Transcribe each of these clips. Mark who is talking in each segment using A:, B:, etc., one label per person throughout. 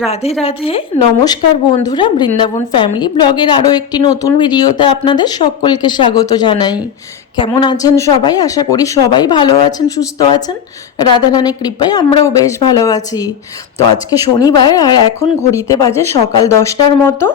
A: রাধে রাধে। নমস্কার বন্ধুরা, বৃন্দাবন ফ্যামিলি ব্লগের আরও একটি নতুন ভিডিওতে আপনাদের সকলকে স্বাগত জানাই। কেমন আছেন সবাই? আশা করি সবাই ভালো আছেন, সুস্থ আছেন। রাধারানী কৃপায় আমরাও বেশ ভালো আছি। তো আজকে শনিবার আর এখন ঘড়িতে বাজে সকাল দশটার মতো।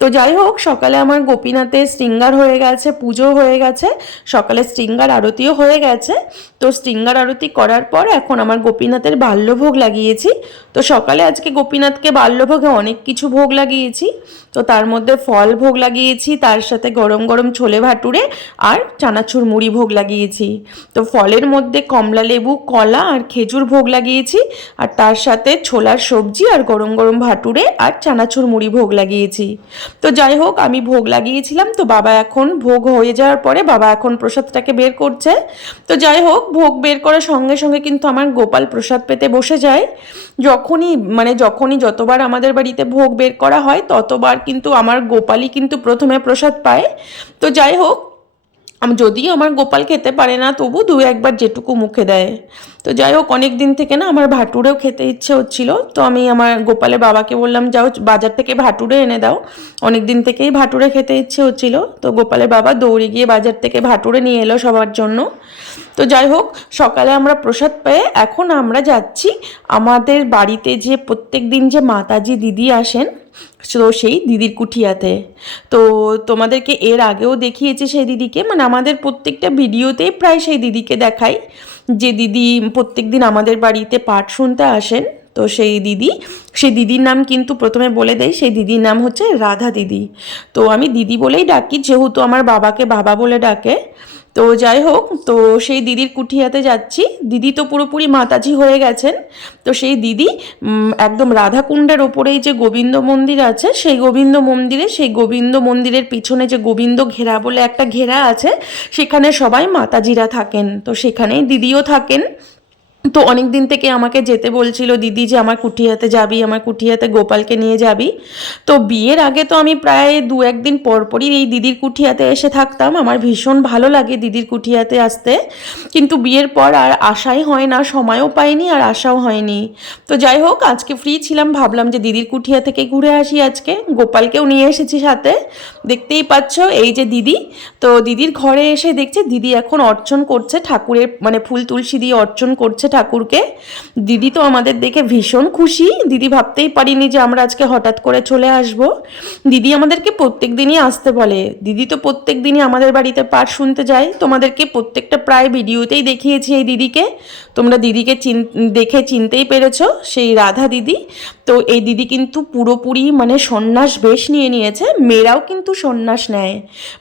A: তো যাই হোক, সকালে আমার গোপীনাথে স্ট্রিঙ্গার হয়ে গেছে, পুজো হয়ে গেছে। সকালে স্ট্রিঙ্গার আরতিও হয়ে গেছে। তো স্ট্রিঙ্গার আরতি করার পর এখন আমার গোপীনাথের বাল্যভোগ লাগিয়েছি। তো সকালে আজকে গোপীনাথকে বাল্যভোগে অনেক কিছু ভোগ লাগিয়েছি। তো তার মধ্যে ফল ভোগ লাগিয়েছি, তার সাথে গরম গরম ছোলে ভাটুরে আর চানাচুর মুড়ি ভোগ লাগিয়েছি। তো ফলের মধ্যে কমলা লেবু, কলা আর খেজুর ভোগ লাগিয়েছি। আর তার সাথে ছোলার সবজি আর গরম গরম ভাটুরে আর চানাচুর মুড়ি ভোগ লাগিয়েছি। তো যাই হোক, আমি ভোগ লাগিয়েছিলাম। তো বাবা এখন ভোগ হয়ে যাওয়ার পরে বাবা এখন প্রসাদটাকে বের করছে। তো যাই হোক, ভোগ বের করার সঙ্গে সঙ্গে কিন্তু আমার গোপাল প্রসাদ পেতে বসে যায়। যখনই মানে যখনই যতবার আমাদের বাড়িতে ভোগ বের করা হয়, ততবার কিন্তু আমার গোপালই কিন্তু প্রথমে প্রসাদ পায়। তো যাই হোক যদিও আমার গোপাল খেতে পারে না, তবু দু একবার যেটুকু মুখে দেয়। তো যাই হোক, অনেক দিন থেকে না আমার ভাটুরেও খেতে ইচ্ছে হচ্ছিল। তো আমি আমার গোপালের বাবাকে বললাম, যাও, বাজার থেকে ভাটুরে এনে দাও। অনেক দিন থেকেই ভাটুরে খেতে ইচ্ছে হচ্ছিল। তো গোপালের বাবা দৌড়ে গিয়ে বাজার থেকে ভাটুরে নিয়ে এলো সবার জন্য। তো যাই হোক, সকালে আমরা প্রসাদ পেয়ে এখন আমরা যাচ্ছি আমাদের বাড়িতে যে প্রত্যেক দিন যে মাতাজি দিদি আসেন তো সেই দিদির কুঠিয়াতে। তো তোমাদেরকে এর আগেও দেখিয়েছি সেই দিদিকে মানে আমাদের প্রত্যেকটা ভিডিওতেই প্রায় সেই দিদিকে দেখাই। যে দিদি প্রত্যেক দিন আমাদের বাড়িতে পাঠ শুনতে আসেন, তো সেই দিদি, সেই দিদির নাম কিন্তু প্রথমে বলে দেয় সেই দিদির নাম হচ্ছে রাধা দিদি। তো আমি দিদি বলেই ডাকি, যেহেতু আমার বাবাকে বাবা বলে ডাকে তো যাই হোক, তো সেই দিদির কুঠিয়াতে যাচ্ছি। দিদি তো পুরোপুরি মাতাজি হয়ে গেছেন। তো সেই দিদি একদম রাধাকুণ্ডের ওপরেই যে গোবিন্দ মন্দির আছে, সেই গোবিন্দ মন্দিরে, সেই গোবিন্দ মন্দিরের পিছনে যে গোবিন্দ ঘেরা বলে একটা ঘেরা আছে, সেখানে সবাই মাতাজিরা থাকেন। তো সেখানেই দিদিও থাকেন। তো অনেক দিন থেকে আমাকে যেতে বলছিল, দিদি, যে আমার কুঠিয়াতে যাবি, আমার কুঠিয়াতে গোপালকে নিয়ে যাবি। তো বিয়ের আগে তো আমি প্রায় দু একদিন পরপরই এই দিদির কুঠিয়াতে এসে থাকতাম। আমার ভীষণ ভালো লাগে দিদির কুঠিয়াতে আসতে। কিন্তু বিয়ের পর আর আশাই হয় না, সময়ও পাইনি আর আশাও হয়নি। তো যাই হোক, আজকে ফ্রি ছিলাম, ভাবলাম যে দিদির কুঠিয়া থেকে ঘুরে আসি আজকে। গোপালকেও নিয়ে এসেছি সাথে। দেখতেই পাচ্ছ এই যে দিদি। তো দিদির ঘরে এসে দেখছে দিদি এখন অর্চন করছে, ঠাকুরের মানে ফুল তুলসী দিয়ে অর্চন করছে ঠাকুরকে। দিদি তো আমাদের দেখে ভীষণ খুশি। দিদি ভাবতেই পারিনি যে আমরা আজকে হঠাৎ করে চলে আসব। দিদি আমাদেরকে প্রত্যেক দিনই আসতে বলে। দিদি তো প্রত্যেক দিনই আমাদের বাড়িতে পাঠ শুনতে যায়। তোমাদেরকে প্রত্যেকটা প্রায় ভিডিওতেই দেখিয়েছি এই দিদিকে। তোমরা দিদিকে চিন, দেখে চিনতেই পেরেছ সেই রাধা দিদি। তো এই দিদি কিন্তু পুরোপুরি মানে সন্ন্যাস বেশ নিয়ে নিয়েছে। মেয়েরাও কিন্তু সন্ন্যাস নেয়।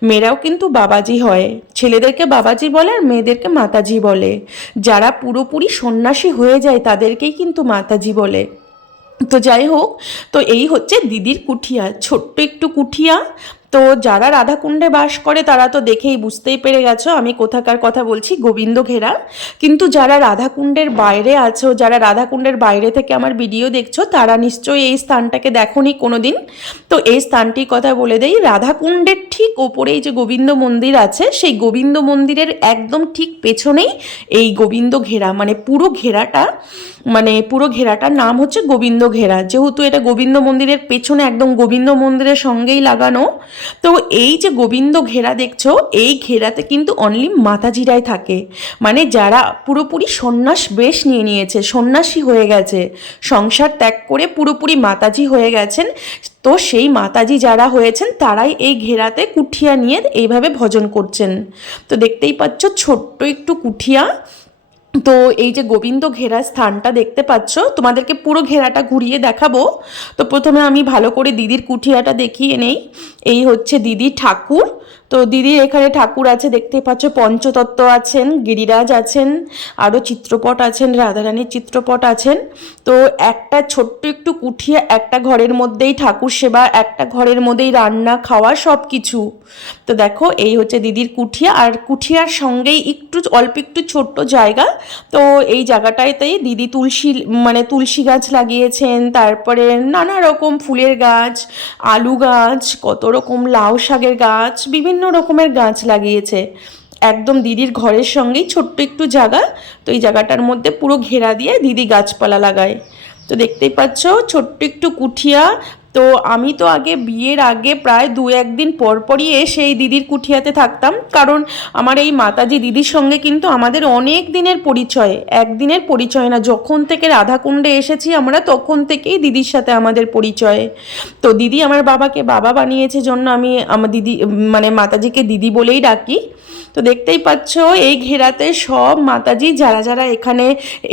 A: মেয়েরাও কিন্তু বাবাজি হয়। ছেলেদেরকে বাবাজি বলে আর মেয়েদেরকে মাতাজি বলে। যারা পুরোপুরি সন্ন্যাসী হয়ে যায় তাদেরকেই কিন্তু মাতাজি বলে। তো যাই হোক, তো এই হচ্ছে দিদির কুঠিয়া, ছোট্ট একটু কুঠিয়া তো যারা রাধাকুণ্ডে বাস করে, তারা তো দেখেই বুঝতেই পেরে গেছো, আমি কোথাকার কথা বলছি, গোবিন্দ ঘেরা। কিন্তু যারা রাধাকুণ্ডের বাইরে আছো, যারা রাধাকুণ্ডের বাইরে থেকে আমার ভিডিও দেখছ, তারা নিশ্চয়ই এই স্থানটাকে দেখোনি কোনো দিন তো এই স্থানটির কথা বলে দেই, রাধাকুণ্ডের ঠিক ওপরেই যে গোবিন্দ মন্দির আছে, সেই গোবিন্দ মন্দিরের একদম ঠিক পেছনেই এই গোবিন্দ ঘেরা মানে পুরো ঘেরাটা মানে পুরো ঘেরাটার নাম হচ্ছে গোবিন্দ ঘেরা। যেহেতু এটা গোবিন্দ মন্দিরের পেছনে একদম গোবিন্দ মন্দিরের সঙ্গেই লাগানো তো এই যে গোবিন্দ ঘেরা দেখছ, এই ঘেরাতে কিন্তু অনলি মাতাজিরাই থাকে। মানে যারা পুরোপুরি সন্ন্যাস বেশ নিয়ে নিয়েছে, সন্ন্যাসী হয়ে গেছে, সংসার ত্যাগ করে পুরোপুরি মাতাজি হয়ে গেছেন, তো সেই মাতাজি যারা হয়েছেন, তারাই এই ঘেরাতে কুঠিয়া নিয়ে এইভাবে ভজন করছেন। তো দেখতেই পাচ্ছ, ছোট্ট একটু কুঠিয়া তো এই যে গোবিন্দ ঘেরা স্থানটা দেখতে পাচ্ছ, তোমাদেরকে পুরো ঘেরাটা ঘুরিয়ে দেখাবো। তো প্রথমে আমি ভালো করে দিদির কুঠিয়াটা দেখিয়ে নেই। এই হচ্ছে দিদি ঠাকুর। তো দিদির এখানে ঠাকুর আছে, দেখতে পাচ্ছ, পঞ্চতত্ত্ব আছেন, গিরিরাজ আছেন আরও চিত্রপট আছেন, রাধারানীর চিত্রপট আছেন। তো একটা ছোট্ট একটু কুঠিয়া একটা ঘরের মধ্যেই ঠাকুর সেবা, একটা ঘরের মধ্যেই রান্না, খাওয়া সব কিছু তো দেখো, এই হচ্ছে দিদির কুঠিয়া, আর কুঠিয়ার সঙ্গেই একটু অল্প একটু ছোট্ট জায়গা। তো এই জায়গাটাতেই দিদি তুলসী মানে তুলসী গাছ লাগিয়েছেন, তারপরে নানা রকম ফুলের গাছ, আলু গাছ, কত রকম লাউ শাকের গাছ, বিভিন্ন রকমের গাছ লাগিয়েছে। একদম দিদির ঘরের সঙ্গেই ছোট্ট একটু জায়গা, তো এই জায়গাটার মধ্যে পুরো ঘেরা দিয়ে দিদি গাছপালা লাগায়। তো দেখতেই পাচ্ছ, ছোট্ট একটু কুঠিয়া তো আমি তো আগে বিয়ের আগে প্রায় দু একদিন পর পরই এসে এই দিদির কুঠিয়াতে থাকতাম। কারণ আমার এই মাতাজি দিদির সঙ্গে কিন্তু আমাদের অনেক দিনের পরিচয়। একদিনের পরিচয় না, যখন থেকে রাধাকুণ্ডে এসেছি আমরা তখন থেকেই দিদির সাথে আমাদের পরিচয়। তো দিদি আমার বাবাকে বাবা বানিয়েছে জন্য আমি আমার দিদি মানে মাতাজিকে দিদি বলেই ডাকি। তো দেখতেই পাচ্ছ, এই ঘেরাতে সব মাতাজি যারা যারা এখানে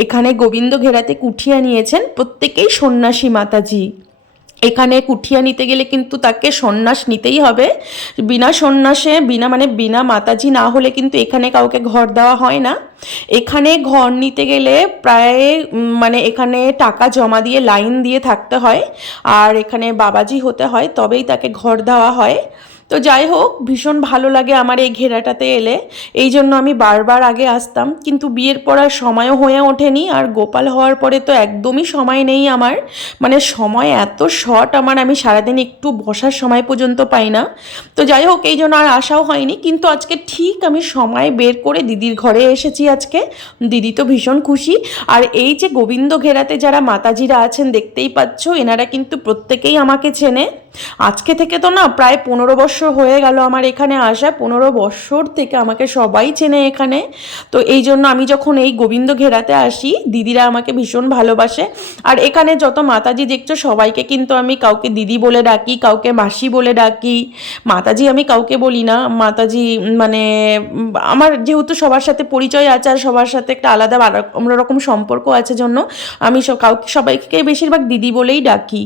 A: এখানে গোবিন্দ ঘেরাতে কুঠিয়া নিয়েছেন, প্রত্যেকেই সন্ন্যাসী মাতাজি। এখানে কুঠিয়া নিতে গেলে কিন্তু তাকে সন্ন্যাস নিতেই হবে। বিনা সন্ন্যাসে, বিনা মানে বিনা মাতাজি না হলে কিন্তু এখানে কাউকে ঘর দেওয়া হয় না। এখানে ঘর নিতে গেলে প্রায় মানে এখানে টাকা জমা দিয়ে লাইন দিয়ে থাকতে হয়। আর এখানে বাবাজি হতে হয়, তবেই তাকে ঘর দেওয়া হয়। তো যাই হোক, ভীষণ ভালো লাগে আমার এই ঘেরাটাতে এলে। এই জন্য আমি বারবার আগে আসতাম, কিন্তু বিয়ের পর আর সময়ও হয়ে ওঠেনি, আর গোপাল হওয়ার পরে তো একদমই সময় নেই আমার। মানে সময় এত শর্ট আমার, আমি সারাদিন একটু বসার সময় পর্যন্ত পাই না। তো যাই হোক, এই জন্য আর আসাও হয়নি, কিন্তু আজকে ঠিক আমি সময় বের করে দিদির ঘরে এসেছি আজকে। দিদি তো ভীষণ খুশি। আর এই যে গোবিন্দ ঘেরাতে যারা মাতাজিরা আছেন, দেখতেই পাচ্ছ, এনারা কিন্তু প্রত্যেকেই আমাকে চেনে। আজকে থেকে তো না প্রায় পনেরো বছর হয়ে গেল আমার এখানে আসা, পনেরো বছর থেকে আমাকে সবাই চেনে এখানে। তো এই জন্য আমি যখন এই গোবিন্দ ঘেরাতে আসি, দিদিরা আমাকে ভীষণ ভালোবাসে। আর এখানে যত মাতাজি দেখছ, সবাইকে কিন্তু আমি কাউকে দিদি বলে ডাকি, কাউকে মাসি বলে ডাকি। মাতাজি আমি কাউকে বলি না। মাতাজি মানে আমার যেহেতু সবার সাথে পরিচয় আছে আর সবার সাথে একটা আলাদা অন্যরকম সম্পর্ক আছে জন্য, আমি কাউকে, সবাইকে বেশিরভাগ দিদি বলেই ডাকি।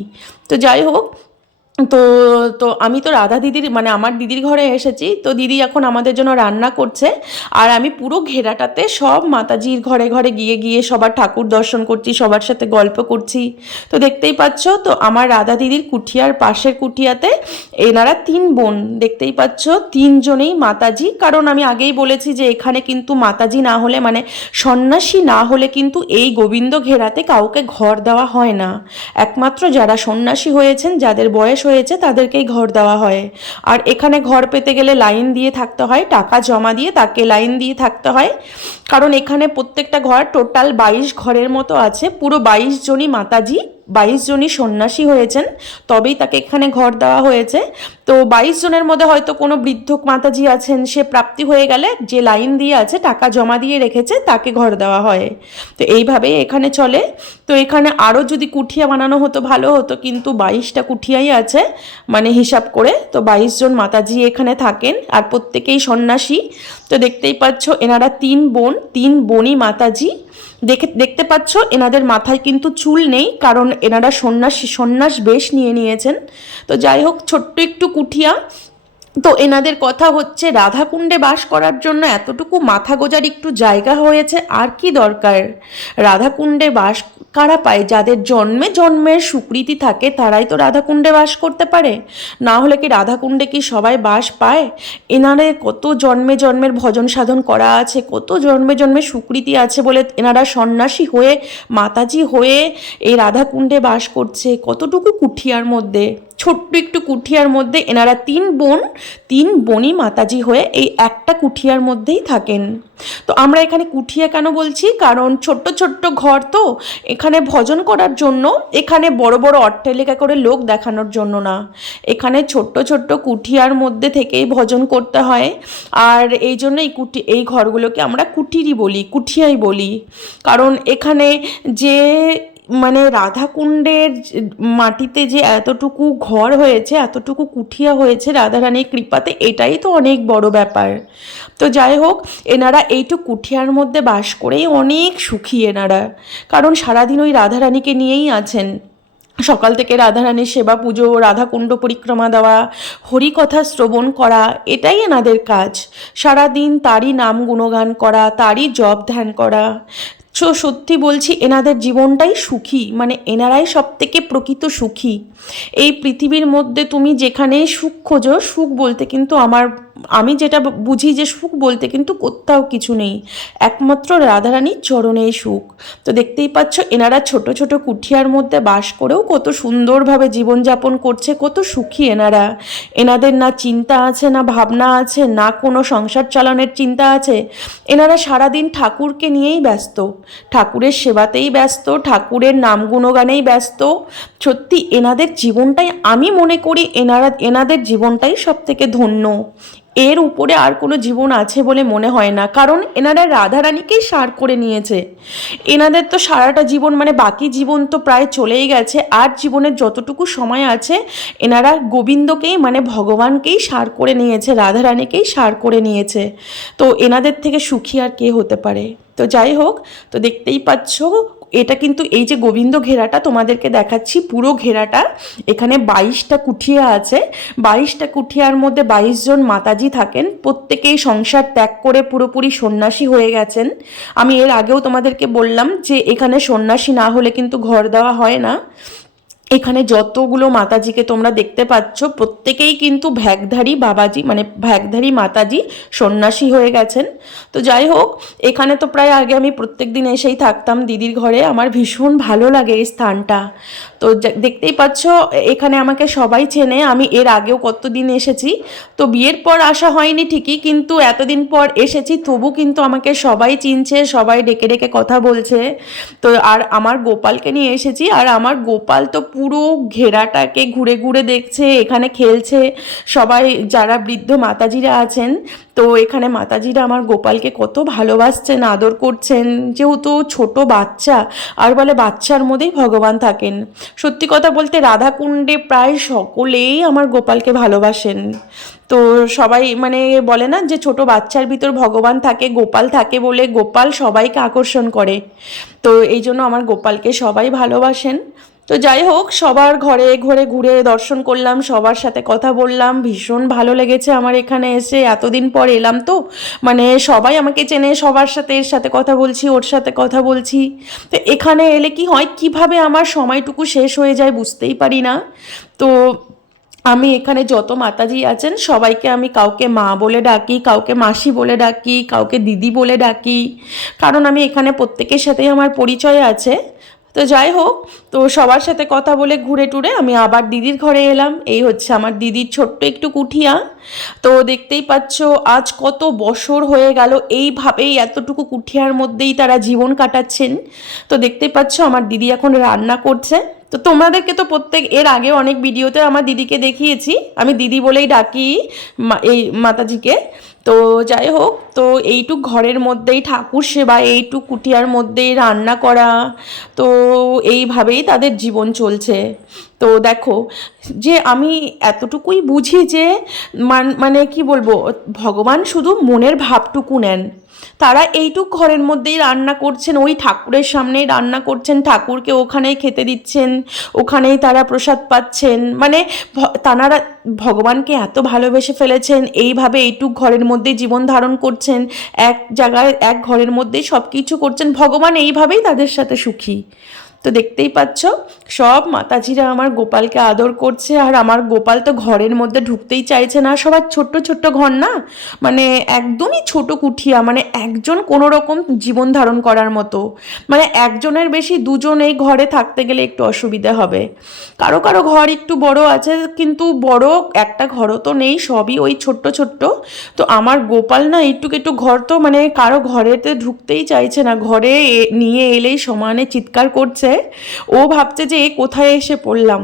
A: তো যাই হোক তো তো আমি তো রাধা দিদির মানে আমার দিদির ঘরে এসেছি। তো দিদি এখন আমাদের জন্য রান্না করছে। আর আমি পুরো ঘেরাটাতে সব মাতাজির ঘরে ঘরে গিয়ে গিয়ে সবার ঠাকুর দর্শন করছি, সবার সাথে গল্প করছি। তো দেখতেই পাচ্ছ, তো আমার রাধা দিদির কুঠিয়ার পাশের কুঠিয়াতে এনারা তিন বোন। দেখতেই পাচ্ছ, তিনজনেই মাতাজি। কারণ আমি আগেই বলেছি যে এখানে কিন্তু মাতাজি না হলে মানে সন্ন্যাসী না হলে কিন্তু এই গোবিন্দ ঘেরাতে কাউকে ঘর দেওয়া হয় না। একমাত্র যারা সন্ন্যাসী হয়েছেন, যাদের বয়স হয়েছে, তাদেরকেই ঘর দেওয়া হয়। আর এখানে ঘর পেতে গেলে লাইন দিয়ে থাকতে হয়, টাকা জমা দিয়ে তাকে লাইন দিয়ে থাকতে হয়। কারণ এখানে প্রত্যেকটা ঘর টোটাল বাইশ ঘরের মতো আছে, পুরো বাইশ জনই মাতাজি বাইশ জনই সন্ন্যাসী হয়েছেন, তবেই তাকে এখানে ঘর দেওয়া হয়েছে। তো বাইশ জনের মধ্যে হয়তো কোনো বৃদ্ধ মাতাজি আছেন, সে প্রাপ্তি হয়ে গেলে যে লাইন দিয়ে আছে, টাকা জমা দিয়ে রেখেছে, তাকে ঘর দেওয়া হয়। তো এইভাবেই এখানে চলে। তো এখানে আরও যদি কুঠিয়া বানানো হতো, ভালো হতো, কিন্তু বাইশটা কুঠিয়াই আছে মানে হিসাব করে। তো বাইশ জন মাতাজি এখানে থাকেন, আর প্রত্যেকেই সন্ন্যাসী। তো দেখতেই পাচ্ছ, এনারা তিন বোন, তিন বোনই মাতাজি। দেখে, দেখতে পাচ্ছ, এনাদের মাথায় কিন্তু চুল নেই, কারণ এনারা সন্ন্যাস সন্ন্যাস বেশ নিয়ে নিয়েছেন। তো যাই হোক, ছোট্ট একটু কুঠিয়া তো এনাদের কথা হচ্ছে, রাধাকুণ্ডে বাস করার জন্য এতটুকু মাথা গোজার একটু জায়গা হয়েছে, আর কি দরকার? রাধাকুণ্ডে বাস কারা পায়? যাদের জন্মে জন্মের সুকৃতি থাকে, তারাই তো রাধাকুণ্ডে বাস করতে পারে। না হলে কি রাধাকুণ্ডে কি সবাই বাস পায়? এনাদের কত জন্মে জন্মের ভজন সাধন করা আছে, কত জন্মে জন্মে সুকৃতি আছে বলে এনারা সন্ন্যাসী হয়ে, মাতাজি হয়ে এই রাধাকুণ্ডে বাস করছে, কতটুকু কুঠিয়ার মধ্যে? ছোট্ট একটু কুঠিয়ার মধ্যে এনারা তিন বোন, তিন বোনই মাতাজি হয়ে এই একটা কুঠিয়ার মধ্যেই থাকেন। তো আমরা এখানে কুঠিয়া কেন বলছি? কারণ ছোট্ট ছোট্ট ঘর তো, এখানে ভজন করার জন্য, এখানে বড় বড় অট্টালিকা করে লোক দেখানোর জন্য না। এখানে ছোট্ট ছোট্ট কুঠিয়ার মধ্যে থেকেই ভজন করতে হয়। আর এই জন্য এই কুটি এই ঘরগুলোকে আমরা কুটিরই বলি, কুঠিয়াই বলি। কারণ এখানে যে মানে রাধাকুণ্ডের মাটিতে যে এতটুকু ঘর হয়েছে, এতটুকু কুঠিয়া হয়েছে রাধারানীর কৃপাতে, এটাই তো অনেক বড় ব্যাপার। তো যাই হোক, এনারা এইটুকু কুঠিয়ার মধ্যে বাস করেই অনেক সুখী এনারা। কারণ সারাদিন ওই রাধারানীকে নিয়েই আছেন। সকাল থেকে রাধারানীর সেবা পুজো, রাধাকুণ্ড পরিক্রমা দেওয়া, হরিকথা শ্রবণ করা, এটাই এনাদের কাজ। সারাদিন তারই নাম গুণগান করা, তারই জপ ধ্যান করা। তো সত্যি বলছি, এনাদের জীবনটাই সুখী মানে এনারাই সব থেকে প্রকৃত সুখী। এই পৃথিবীর মধ্যে তুমি যেখানে সুখ খোঁজো, সুখ বলতে কিন্তু আমার আমি যেটা বুঝি যে সুখ বলতে কিন্তু কোথাও কিছু নেই। একমাত্র রাধারানীর চরণেই সুখ। তো দেখতেই পাচ্ছ, এনারা ছোট ছোট কুঠিয়ার মধ্যে বাস করেও কত সুন্দরভাবে জীবনযাপন করছে, কত সুখী এনারা। এনাদের না চিন্তা আছে, না ভাবনা আছে, না কোনো সংসার চালানোর চিন্তা আছে। এনারা সারাদিন ঠাকুরকে নিয়েই ব্যস্ত। ঠাকুরের সেবাতেই ব্যস্ত, ঠাকুরের নাম গুণগানেই ব্যস্ত। সত্যি, এনাদের জীবনটাই আমি মনে করি এনারা, এনাদের জীবনটাই সব থেকে ধন্য। এর উপরে আর কোনো জীবন আছে বলে মনে হয় না। কারণ এনারা রাধারানীকেই সার করে নিয়েছে। এনাদের তো সারাটা জীবন মানে বাকি জীবন তো প্রায় চলেই গেছে। আর জীবনের যতটুকু সময় আছে, এনারা গোবিন্দকেই মানে ভগবানকেই সার করে নিয়েছে, রাধারানীকেই সার করে নিয়েছে। তো এনাদের থেকে সুখী আর কে হতে পারে? তো যাই হোক, তো দেখতেই পাচ্ছ এটা কিন্তু এই যে গোবিন্দ ঘেরাটা তোমাদেরকে দেখাচ্ছি, পুরো ঘেরাটা এখানে বাইশটা কুঠিয়া আছে। বাইশটা কুঠিয়ার মধ্যে বাইশ জন মাতাজি থাকেন, প্রত্যেকেই সংসার ত্যাগ করে পুরোপুরি সন্ন্যাসী হয়ে গেছেন। আমি এর আগেও তোমাদেরকে বললাম যে এখানে সন্ন্যাসী না হলে কিন্তু ঘর দেওয়া হয় না। এখানে যতগুলো মাতাজিকে তোমরা দেখতে পাচ্ছ, প্রত্যেকেই কিন্তু ভ্যাগধারী বাবাজি মানে ভ্যাগধারী মাতাজি সন্ন্যাসী হয়ে গেছেন। তো যাই হোক, এখানে তো প্রায় আগে আমি প্রত্যেক দিন এসেই থাকতাম দিদির ঘরে। আমার ভীষণ ভালো লাগে এই স্থানটা। তো দেখতেই পাচ্ছ, এখানে আমাকে সবাই চেনে। আমি এর আগেও কতদিন এসেছি। তো বিয়ের পর আসা হয়নি ঠিকই, কিন্তু এতদিন পর এসেছি, তবু কিন্তু আমাকে সবাই চিনছে, সবাই ডেকে ডেকে কথা বলছে। তো আর আমার গোপালকে নিয়ে এসেছি, আর আমার গোপাল তো পুরো ঘেরাটাকে ঘুরে ঘুরে দেখছে, এখানে খেলছে। সবাই যারা বৃদ্ধ মাতাজিরা আছেন, তো এখানে মাতাজিরা আমার গোপালকে কত ভালোবাসছেন, আদর করছেন। যেহেতু ছোট বাচ্চা, আর বলে বাচ্চার মধ্যেই ভগবান থাকেন। সত্যি কথা বলতে রাধাকুণ্ডে প্রায় সকলেই আমার গোপালকে ভালোবাসেন। তো সবাই মানে বলে না যে ছোট বাচ্চার ভিতর ভগবান থাকে, গোপাল থাকে বলে গোপাল সবাইকে আকর্ষণ করে। তো এই জন্য আমার গোপালকে সবাই ভালোবাসেন। তো যাই হোক, সবার ঘরে ঘরে ঘুরে দর্শন করলাম, সবার সাথে কথা বললাম, ভীষণ ভালো লেগেছে আমার এখানে এসে, এতদিন পর এলাম তো মানে সবাই আমাকে চেনে, সবার সাথে এর সাথে কথা বলছি, ওর সাথে কথা বলছি, তো এখানে এলে কি হয়, কীভাবে আমার সময়টুকু শেষ হয়ে যায় বুঝতেই পারি না, তো আমি এখানে যত মাতাজি আছেন, সবাইকে আমি কাউকে মা বলে ডাকি, কাউকে মাসি বলে ডাকি, কাউকে দিদি বলে ডাকি, কারণ আমি এখানে প্রত্যেকের সাথেই আমার পরিচয় আছে তো যাই হোক, তো সবার সাথে কথা বলে ঘুরে টুরে আমি আবার দিদির ঘরে এলাম। এই হচ্ছে আমার দিদির ছোট্ট একটু কুঠিয়া। তো দেখতেই পাচ্ছ, আজ কত বছর হয়ে গেল, এইভাবেই এতটুকু কুঠিয়ার মধ্যেই তারা জীবন কাটাচ্ছেন। তো দেখতেই পাচ্ছ, আমার দিদি এখন রান্না করছে। তো তোমাদেরকে তো প্রত্যেক, এর আগে অনেক ভিডিওতে আমার দিদিকে দেখিয়েছি। আমি দিদি বলেই ডাকি এই মাতাজিকে। তো যাই হোক, তো এইটুক ঘরের মধ্যেই ঠাকুর সেবা, এইটুক কুটিয়ার মধ্যেই রান্না করা, তো এইভাবেই তাদের জীবন চলছে। তো দেখো, যে আমি এতটুকুই বুঝি যে, মান মানে কি বলব, ভগবান শুধু মনের ভাবটুকু নেন। তারা এইটুক ঘরের মধ্যেই রান্না করছেন, ওই ঠাকুরের সামনেই রান্না করছেন, ঠাকুরকে ওখানেই খেতে দিচ্ছেন, ওখানেই তারা প্রসাদ পাচ্ছেন। মানে তানারা ভগবানকে এত ভালোবেসে ফেলেছেন, এইভাবে এইটুক ঘরের মধ্যেই জীবন ধারণ করছেন, এক জায়গায়, এক ঘরের মধ্যেই সব কিছু করছেন। ভগবান এইভাবেই তাদের সাথে সুখী। তো দেখতেই পাচ্ছ সব মাতাজিরা আমার গোপালকে আদর করছে, আর আমার গোপাল তো ঘরের মধ্যে ঢুকতেই চাইছে না, সবার ছোট্ট ছোট্ট ঘর না? মানে একদমই ছোট কুঠিয়া মানে একজন কোনো রকম জীবন ধারণ করার মতো। মানে একজনের বেশি দুজন এই ঘরে থাকতে গেলে একটু অসুবিধা হবে। কারও কারও ঘর একটু বড় আছে, কিন্তু বড় একটা ঘরও তো নেই, সবই ওই ছোট্ট ছোট্ট। তো আমার গোপাল না একটু একটু ঘর তো মানে কারও ঘরেতে ঢুকতেই চাইছে না, ঘরে নিয়ে এলেই সমানে চিৎকার করছে। ও ভাবছে যে কোথায় এসে পড়লাম?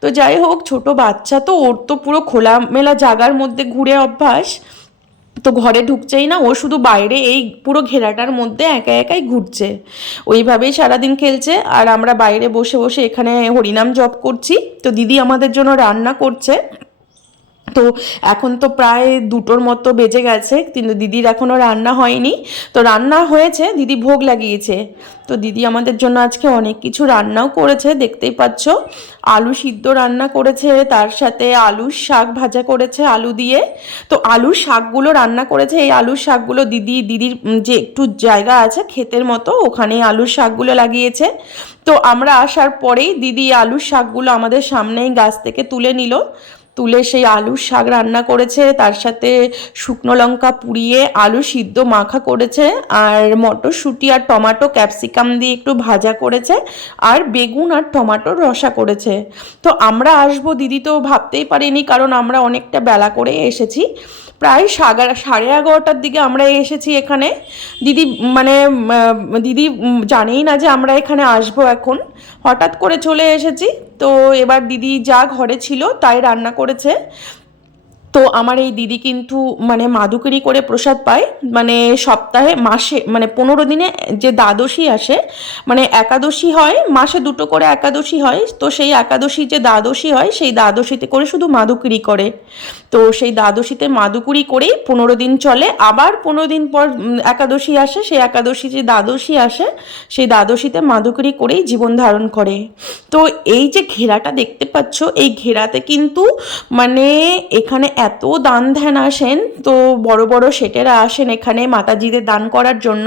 A: তো যাই হোক, ছোট বাচ্চা তো, ওর তো পুরো খোলামেলা জাগার মধ্যে ঘুরে অভ্যাস। তো ঘরে ঢুকছেই না, ও শুধু বাইরে এই পুরো ঘেরাটার মধ্যে একা একাই ঘুরছে। ওইভাবেই সারাদিন খেলছে, আর আমরা বাইরে বসে বসে এখানে হরিনাম জপ করছি। তো দিদি আমাদের জন্য রান্না করছে। তো এখন তো প্রায় দুটোর মতো বেজে গেছে। কিন্তু দিদির এখনও রান্না হয়নি। তো রান্না হয়েছে, দিদি ভোগ লাগিয়েছে। তো দিদি আমাদের জন্য আজকে অনেক কিছু রান্নাও করেছে, দেখতেই পাচ্ছ। আলু সিদ্ধ রান্না করেছে, তার সাথে আলুর শাক ভাজা করেছে আলু দিয়ে। তো আলুর শাকগুলো রান্না করেছে, এই আলুর শাকগুলো দিদি, দিদির যে একটু জায়গা আছে ক্ষেতের মতো, ওখানে আলুর শাকগুলো লাগিয়েছে। তো আমরা আসার পরেই দিদি আলুর শাকগুলো আমাদের সামনেই গাছ থেকে তুলে নিল। তুলে সেই আলুর শাক রান্না করেছে, তার সাথে শুকনো লঙ্কা পুড়িয়ে আলু সিদ্ধ মাখা করেছে, আর মটরশুঁটি আর টমাটো ক্যাপসিকাম দিয়ে একটু ভাজা করেছে, আর বেগুন আর টমাটোর রসা করেছে। তো আমরা আসব, দিদি তো ভাবতেই পারিনি, কারণ আমরা অনেকটা বেলা করে এসেছি। প্রায় সাগা, সাড়ে এগারোটার দিকে আমরা এসেছি এখানে। দিদি মানে দিদি জানেই না যে আমরা এখানে আসব এখন। হঠাৎ করে চলে এসেছি। তো এবার দিদি যা ঘরে ছিল তাই রান্না করেছে। তো আমার এই দিদি কিন্তু মানে মাদুকেরি করে প্রসাদ পায়। মানে সপ্তাহে মাসে মানে পনেরো দিনে যে দ্বাদশী আসে মানে একাদশী হয়, মাসে দুটো করে একাদশী হয়। তো সেই একাদশী যে দ্বাদশী হয়, সেই দ্বাদশীতে করে শুধু মাদুকিরি করে। তো সেই দ্বাদশীতে মাদুকুরি করেই পনেরো দিন চলে। আবার পনেরো দিন পর একাদশী আসে, সেই একাদশী যে দ্বাদশী আসে, সেই দ্বাদশীতে মাদুকুরি করেই জীবন ধারণ করে। তো এই যে ঘেরাটা দেখতে পাচ্ছ, এই ঘেরাতে কিন্তু মানে এখানে এত দান ধ্যান আসেন, তো বড় বড় সেটেরা আসেন এখানে মাতাজিদের দান করার জন্য।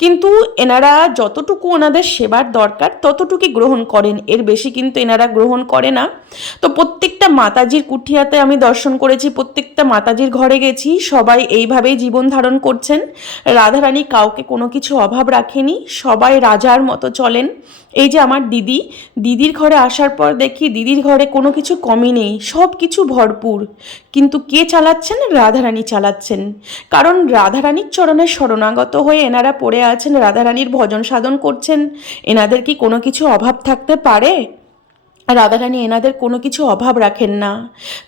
A: কিন্তু এনারা যতটুকু ওনাদের সেবার দরকার ততটুকুই গ্রহণ করেন। এর বেশি কিন্তু এনারা গ্রহণ করে না। তো প্রত্যেকটা মাতাজির কুঠিয়াতে আমি দর্শন করেছি, প্রত্যেকটা মাতাজির ঘরে গেছি, সবাই এইভাবেই জীবন ধারণ করছেন। রাধারানী কাউকে কোনো কিছু অভাব রাখেনি, সবাই রাজার মতো চলেন। এই যে আমার দিদি, দিদির ঘরে আসার পর দেখি দিদির ঘরে কোনো কিছু কমই নেই, সব কিছু ভরপুর। কিন্তু কে চালাচ্ছেন? রাধারানী চালাচ্ছেন। কারণ রাধারানীর চরণে শরণাগত হয়ে এনারা পড়ে আছেন, রাধারানীর ভজন সাধন করছেন। এনাদের কি কোনো কিছু অভাব থাকতে পারে? রাধারানী এনাদের কোনো কিছু অভাব রাখেন না।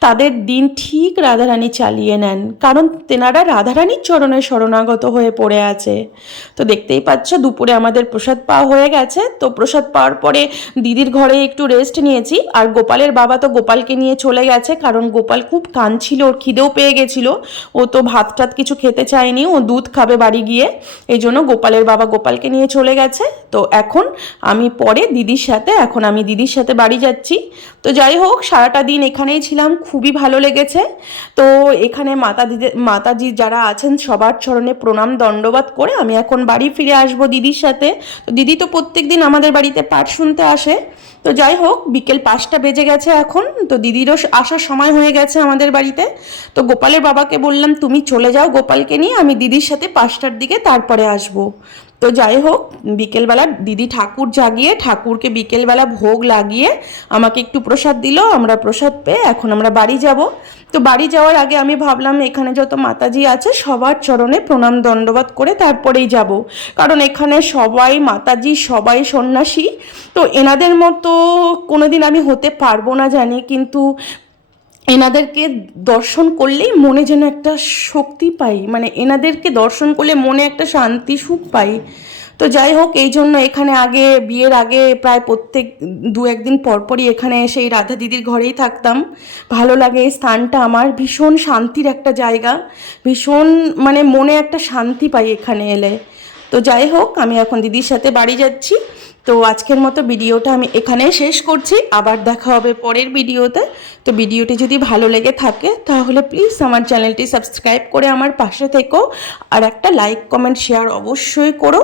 A: তাদের দিন ঠিক রাধারানী চালিয়ে নেন, কারণ তেনারা রাধারানীর চরণে শরণাগত হয়ে পড়ে আছে। তো দেখতেই পাচ্ছ, দুপুরে আমাদের প্রসাদ পাওয়া হয়ে গেছে। তো প্রসাদ পাওয়ার পরে দিদির ঘরে একটু রেস্ট নিয়েছি। আর গোপালের বাবা তো গোপালকে নিয়ে চলে গেছে, কারণ গোপাল খুব কাঁদছিল, ওর খিদেও পেয়ে গেছিল। ও তো ভাত টাত কিছু খেতে চায়নি, ও দুধ খাবে বাড়ি গিয়ে। এই জন্য গোপালের বাবা গোপালকে নিয়ে চলে গেছে। তো এখন আমি পরে দিদির সাথে, এখন আমি দিদির সাথে বাড়ি যাচ্ছি। তো যাই হোক, সারাটা দিন এখানেই ছিলাম, খুবই ভালো লেগেছে। তো এখানে মাতা দিদি মাতাজি যারা আছেন, সবার চরণে প্রণাম, দণ্ডবাদ করে আমি এখন বাড়ি ফিরে আসব দিদির সাথে। তো দিদি তো প্রত্যেক দিন আমাদের বাড়িতে পাঠ শুনতে আসে। তো যাই হোক, বিকেল পাঁচটা বেজে গেছে এখন। তো দিদিরও আসার সময় হয়ে গেছে আমাদের বাড়িতে। তো গোপালের বাবাকে বললাম, তুমি চলে যাও গোপালকে নিয়ে, আমি দিদির সাথে পাঁচটার দিকে তারপরে আসব। তো যাই হোক, বিকেলবেলা দিদি ঠাকুর জাগিয়ে, ঠাকুরকে বিকেলবেলা ভোগ লাগিয়ে আমাকে একটু প্রসাদ দিল, আমরা প্রসাদ পেয়ে এখন আমরা বাড়ি যাব। তো বাড়ি যাওয়ার আগে আমি ভাবলাম, এখানে যত মাতাজি আছে, সবার চরণে প্রণাম দণ্ডবাদ করে তারপরেই যাব। কারণ এখানে সবাই মাতাজি, সবাই সন্ন্যাসী। তো এনাদের মতো কোনোদিন আমি হতে পারব না জানি, কিন্তু এনাদেরকে দর্শন করলেই মনে যেন একটা শক্তি পাই মানে এনাদেরকে দর্শন করলে মনে একটা শান্তি, সুখ পাই। তো যাই হোক, এই জন্য এখানে আগে, বিয়ের আগে প্রায় প্রত্যেক দু একদিন পরপরই এখানে এসে এই রাধা দিদির ঘরেই থাকতাম। ভালো লাগে, এই স্থানটা আমার ভীষণ শান্তির একটা জায়গা। ভীষণ মানে মনে একটা শান্তি পাই এখানে এলে। তো যাই হোক, আমি এখন দিদির সাথে বাড়ি যাচ্ছি। তো আজকের মতো ভিডিওটা আমি এখানে শেষ করছি। আবার দেখা হবে পরের ভিডিওতে। তো ভিডিওটি যদি ভালো লেগে থাকে, তাহলে প্লিজ আমার চ্যানেলটি সাবস্ক্রাইব করে আমার পাশে থেকো। আর একটা লাইক কমেন্ট শেয়ার অবশ্যই করো।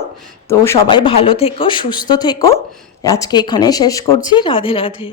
A: তো সবাই ভালো থেকো, সুস্থ থেকো। আজকে এখানে শেষ করছি। রাধে রাধে।